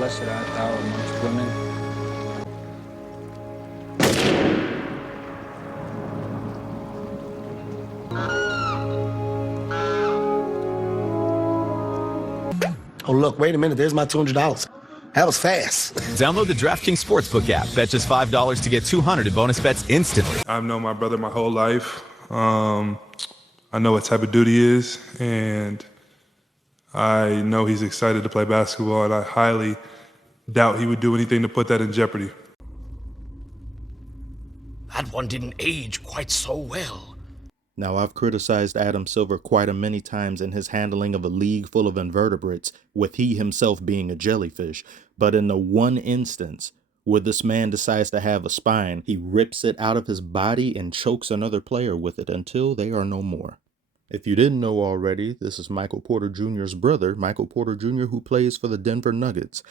blessed art thou amongst women. Oh, look, wait a minute. There's my $200. That was fast. Download the DraftKings Sportsbook app. Bet just $5 to get $200 in bonus bets instantly. I've known my brother my whole life. I know what type of duty he is, and I know he's excited to play basketball, and I highly doubt he would do anything to put that in jeopardy. That one didn't age quite so well. Now, I've criticized Adam Silver quite a many times in his handling of a league full of invertebrates, with he himself being a jellyfish. But in the one instance where this man decides to have a spine, he rips it out of his body and chokes another player with it until they are no more. If you didn't know already, this is Michael Porter Jr.'s brother, Michael Porter Jr., who plays for the Denver Nuggets.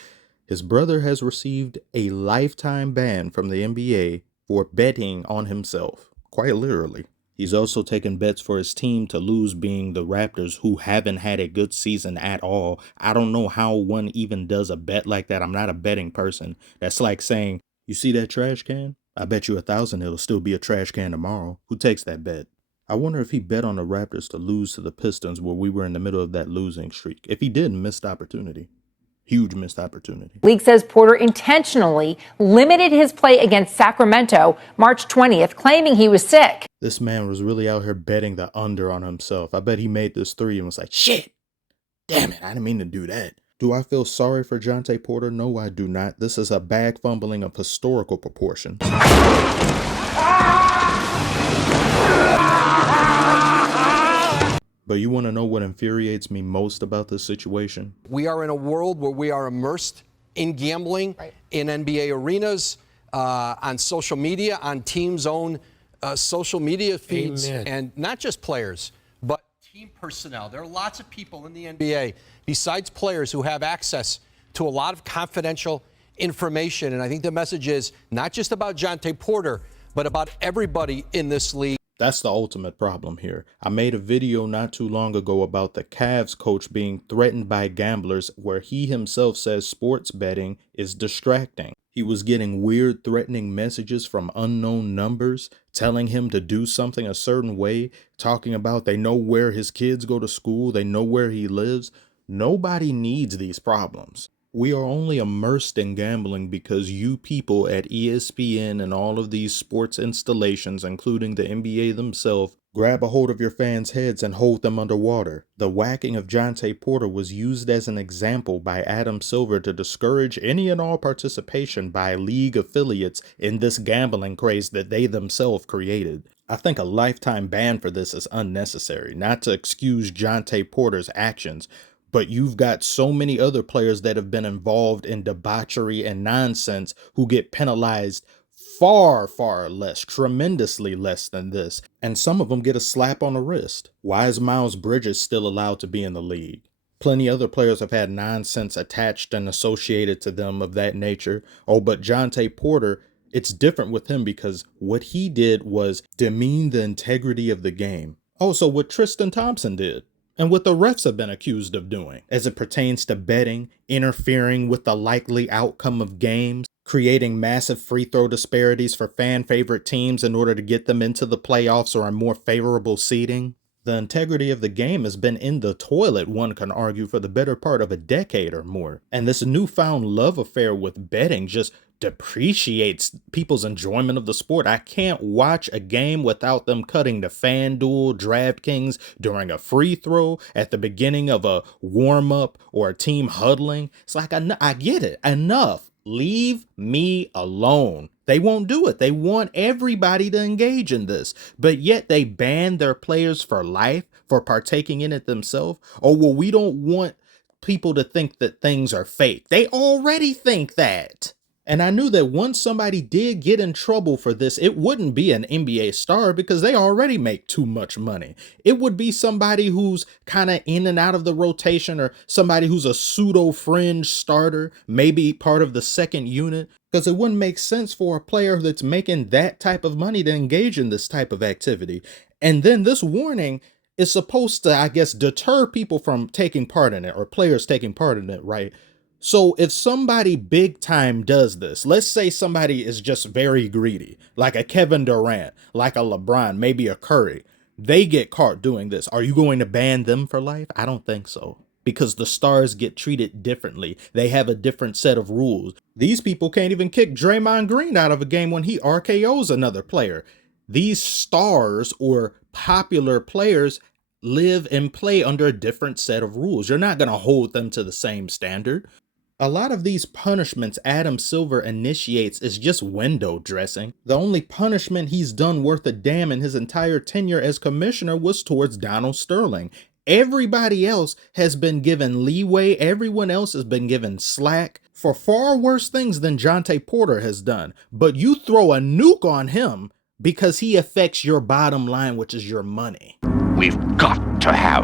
His brother has received a lifetime ban from the NBA for betting on himself, quite literally. He's also taken bets for his team to lose, being the Raptors, who haven't had a good season at all. I don't know how one even does a bet like that. I'm not a betting person. That's like saying, you see that trash can? I bet you 1,000 it'll still be a trash can tomorrow. Who takes that bet? I wonder if he bet on the Raptors to lose to the Pistons where we were in the middle of that losing streak. If he did, missed opportunity. Huge missed opportunity. League says Porter intentionally limited his play against Sacramento March 20th, claiming he was sick. This man was really out here betting the under on himself. I bet he made this three and was like, shit, damn it, I didn't mean to do that. Do I feel sorry for Jontay Porter? No, I do not. This is a bag fumbling of historical proportions. But you want to know what infuriates me most about this situation? We are in a world where we are immersed in gambling, in NBA arenas, on social media, on teams' own social media feeds, and not just players, but team personnel. There are lots of people in the NBA, besides players, who have access to a lot of confidential information. And I think the message is not just about Jontay Porter, but about everybody in this league. That's the ultimate problem here. I made a video not too long ago about the Cavs coach being threatened by gamblers, where he himself says sports betting is distracting. He was getting weird threatening messages from unknown numbers telling him to do something a certain way, talking about they know where his kids go to school, they know where he lives. Nobody needs these problems. We are only immersed in gambling because you people at ESPN and all of these sports installations, including the NBA themselves, grab a hold of your fans' heads and hold them underwater. The whacking of Jontay Porter was used as an example by Adam Silver to discourage any and all participation by league affiliates in this gambling craze that they themselves created. I think a lifetime ban for this is unnecessary, not to excuse Jontay Porter's actions, but you've got so many other players that have been involved in debauchery and nonsense who get penalized far, far less, tremendously less than this. And some of them get a slap on the wrist. Why is Miles Bridges still allowed to be in the league? Plenty other players have had nonsense attached and associated to them of that nature. Oh, but Jontay Porter, it's different with him because what he did was demean the integrity of the game. Also, what Tristan Thompson did. And what the refs have been accused of doing as it pertains to betting, interfering with the likely outcome of games, creating massive free throw disparities for fan favorite teams in order to get them into the playoffs or a more favorable seeding. The integrity of the game has been in the toilet, one can argue, for the better part of a decade or more. And this newfound love affair with betting just depreciates people's enjoyment of the sport. I can't watch a game without them cutting to FanDuel, DraftKings during a free throw, at the beginning of a warm-up or a team huddling. It's like, I get it. Enough. Leave me alone. They won't do it. They want everybody to engage in this, but yet they ban their players for life for partaking in it themselves. Oh, well, we don't want people to think that things are fake. They already think that. And I knew that once somebody did get in trouble for this, it wouldn't be an NBA star because they already make too much money. It would be somebody who's kind of in and out of the rotation, or somebody who's a pseudo fringe starter, maybe part of the second unit, because it wouldn't make sense for a player that's making that type of money to engage in this type of activity. And then this warning is supposed to, I guess, deter people from taking part in it, or players taking part in it, right? So if somebody big time does this, let's say somebody is just very greedy, like a Kevin Durant, like a LeBron, maybe a Curry, they get caught doing this. Are you going to ban them for life? I don't think so. Because the stars get treated differently. They have a different set of rules. These people can't even kick Draymond Green out of a game when he RKOs another player. These stars or popular players live and play under a different set of rules. You're not going to hold them to the same standard. A lot of these punishments Adam Silver initiates is just window dressing. The only punishment he's done worth a damn in his entire tenure as commissioner was towards Donald Sterling. Everybody else has been given leeway. Everyone else has been given slack for far worse things than Jontay Porter has done. But you throw a nuke on him because he affects your bottom line, which is your money. We've got to have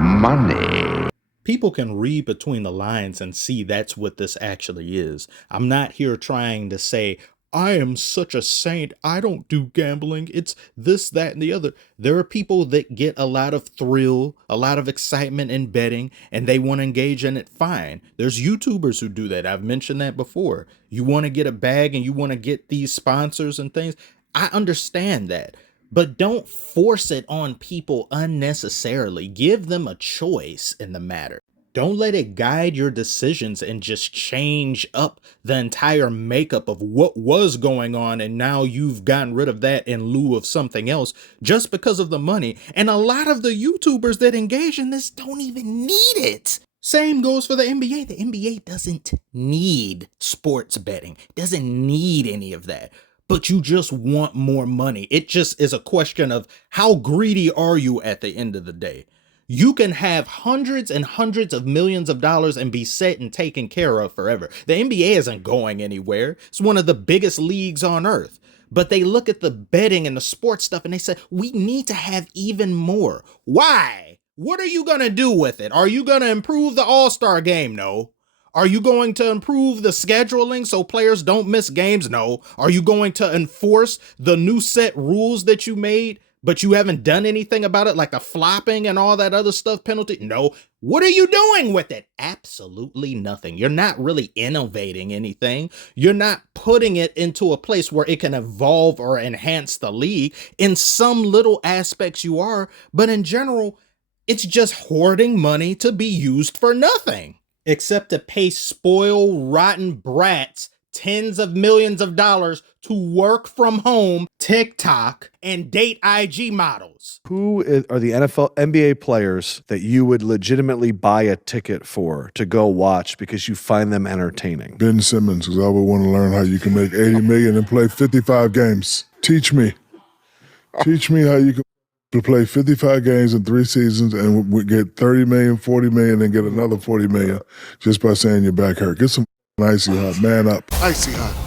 money. People can read between the lines and see that's what this actually is. I'm not here trying to say, I am such a saint, I don't do gambling, it's this, that, and the other. There are people that get a lot of thrill, a lot of excitement in betting, and they want to engage in it, fine. There's YouTubers who do that. I've mentioned that before. You want to get a bag and you want to get these sponsors and things. I understand that. But don't force it on people unnecessarily. Give them a choice in the matter. Don't let it guide your decisions and just change up the entire makeup of what was going on, and now you've gotten rid of that in lieu of something else just because of the money. And a lot of the YouTubers that engage in this don't even need it. Same goes for the NBA. The NBA doesn't need sports betting. It doesn't need any of that. But you just want more money. It just is a question of how greedy are you at the end of the day. You can have hundreds and hundreds of millions of dollars and be set and taken care of forever. The NBA isn't going anywhere. It's one of the biggest leagues on earth. But they look at the betting and the sports stuff and they say, we need to have even more. Why? What are you going to do with it? Are you going to improve the All-Star game? No. Are you going to improve the scheduling so players don't miss games? No. Are you going to enforce the new set rules that you made, but you haven't done anything about it, like the flopping and all that other stuff penalty? No. What are you doing with it? Absolutely nothing. You're not really innovating anything. You're not putting it into a place where it can evolve or enhance the league. In some little aspects you are, but in general, it's just hoarding money to be used for nothing. Except to pay spoiled, rotten brats tens of millions of dollars to work from home, TikTok, and date IG models. Who are the NBA players that you would legitimately buy a ticket for to go watch because you find them entertaining? Ben Simmons, because I would want to learn how you can make $80 million and play 55 games. Teach me. Teach me how you can play 55 games in 3 seasons and we get 30 million, 40 million, and get another 40 million just by saying your back hurt. Get some icy hot. Man up. Icy hot.